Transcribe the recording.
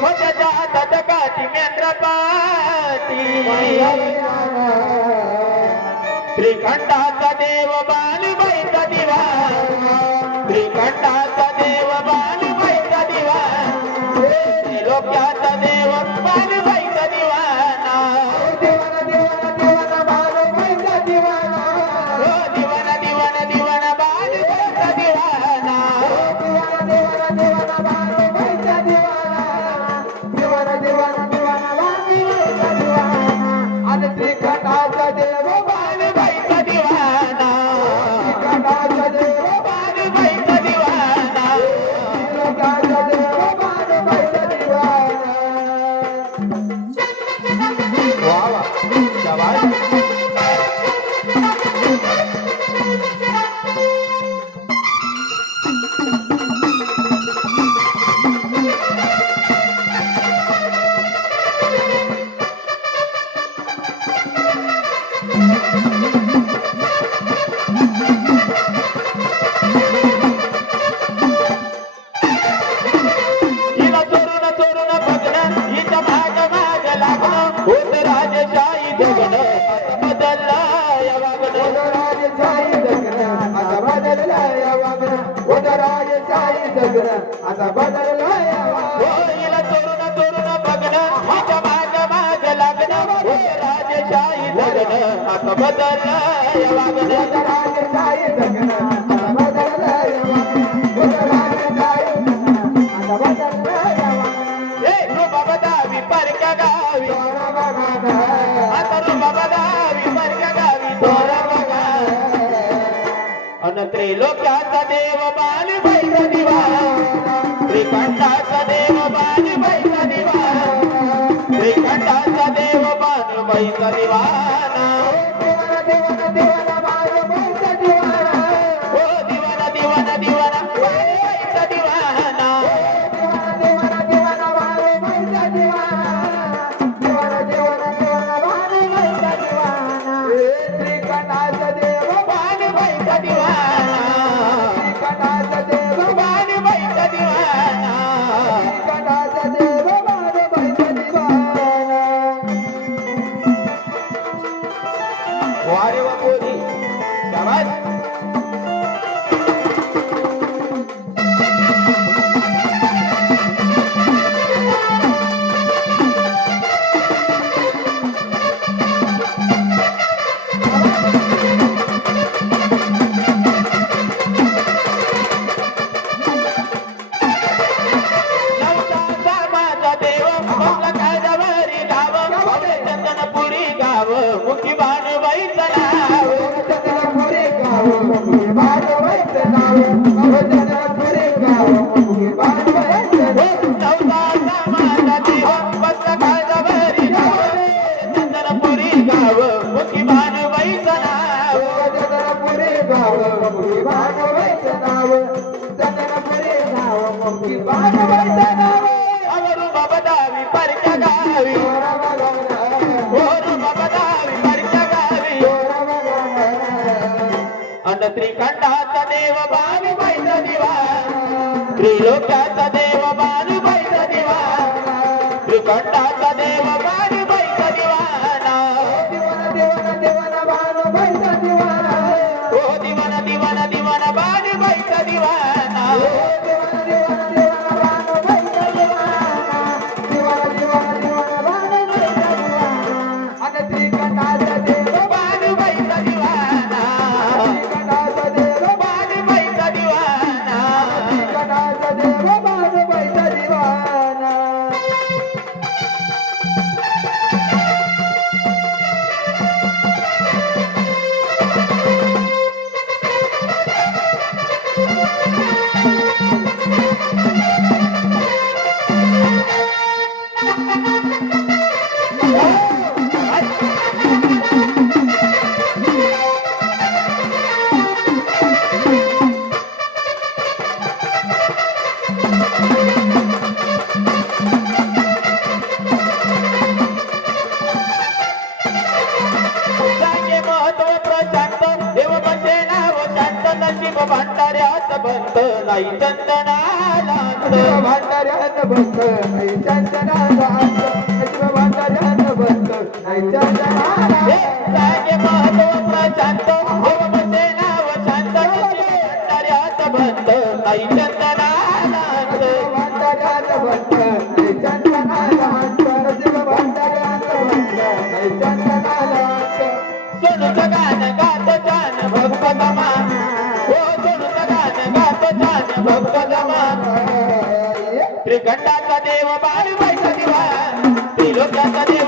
त्याच्या हातात काठी मेंद्रपाटी श्रीखंडाचा देव बालबाईचा दिवा श्रीखंडाचा देव बालबाईचा दिवा लोक्याचा देव बालबाईचा दिवाना दिवाना दिवाना दिवाना बालबाईचा दिवाना आणि श्रीखंडाचा देव बालबाईचा दिवाना श्रीखंडाचा देव बालबाईचा दिवाना लोकांचा देव बालबाईचा दिवाना. वा वा शाबास हिला चोरून चोरून बघणं हिच्या भाग भाग लागणं होत राजशाही जगणं आता बदलला या वागणं राजशाही जगणं आता बदलला या वागणं राजशाही जगणं आता बदलला या वागणं. हो हिला चोरून चोरून बघणं हिच्या भाग भाग लागणं होत राजशाही जगणं आता बदलला या वागणं राजशाही जगणं आता बदलला या वागणं राजशाही जगणं आता बदलला या वागणं. हे बाबा दावी परक्या गावी आता बाबा दावी परक्या गावी तोरा बघा अन त्रिलोक्याचा देव बालबाईचा दिवा श्रीखंडाचा देव बालबाईचा दिवा श्रीखंडाचा देव बालबाईचा दिवाना देवाना देवाना बाळबाईचा दिवाना हो दिवाना दिवाना दिवाना बालबाईचा दिवाना देवाना देवाना बाळबाईचा दिवाना देवाना देवाना देवाना बाळबाईचा दिवाना. श्रीखंडाचा देव बालबाईचा दिवाना श्रीखंडाचा देव बालबाईचा दिवाना श्रीखंडाचा देव बाळबाईचा दिवाना. वारे वा पोरी शाबास नवसाचा माझा देव आपला काजावरी गाव आपले चंदनपुरी गाव मुखी बाणबाईचं नाव चंद्रपुरे गाव बाळबाईचं नाव चंद्रपुरे गाव बाळबाईचं नाव. नवसाचा माझा देव आपला काजावरी गाव चंदनपुरी गाव मुखी बाणबाईचं नाव चंद्रपुरे गाव बाळबाईचं नाव चंद्रपुरे गाव बाळबाईचं नाव. अवरू बाबा दावी परक्या गावी ओरू बाबा दावी परक्या गावी अन त्रिखंडाचा देव बालबाईचा दिवा त्रिलोक्याचा देव बालबाईचा दिवा त्रिखंडाचा देव बालबाईचा दिवाना देवाना देवाना देवाना बाळबाईचा दिवाना ओ दिवाना दिवाना दिवाना बालबाईचा दिवाना देवाना देवाना देवाना बाळबाईचा दिवाना देवाना देवाना देवाना बाळबाईचा दिवाना. आणि श्रीखंडाचा देव बालबाईचा दिवाना श्रीखंडाचा देव बालबाईचा दिवाना श्रीखंडाचा देव बाळबाईचा दिवाना. नशीब भांडाऱ्यात बंद नाही चंदनाला भांडाऱ्यात भक्त आई चंदनाला शिवभंडाऱ्यात भक्त आई चंदनाला हे जागे महत्व प्रशांत देव बसे नाव शांत भंडाऱ्यात भक्त आई चंदनाला भंडाऱ्यात भक्त आई चंदनाला शिवभंडाऱ्यात भक्त आई चंदनाला सोनूचं गाण गात छान भक्त जमा हो सोनूचं गाण गात छान भक्त जमा श्रीखंडाचा देव बाळूबाईचा दिवा त्रिलोक्याचा देव